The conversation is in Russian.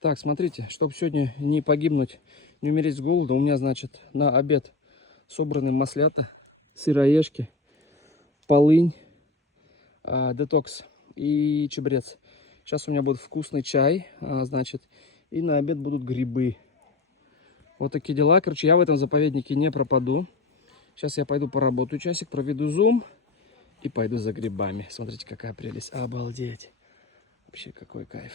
Так, смотрите, чтобы сегодня не погибнуть, не умереть с голода, у меня, значит, на обед собраны маслята, сыроежки, полынь, детокс и чабрец. Сейчас у меня будет вкусный чай, значит, и на обед будут грибы. Вот такие дела. Короче, я в этом заповеднике не пропаду. Сейчас я пойду поработаю часик, проведу зум и пойду за грибами. Смотрите, какая прелесть. Обалдеть. Вообще, какой кайф.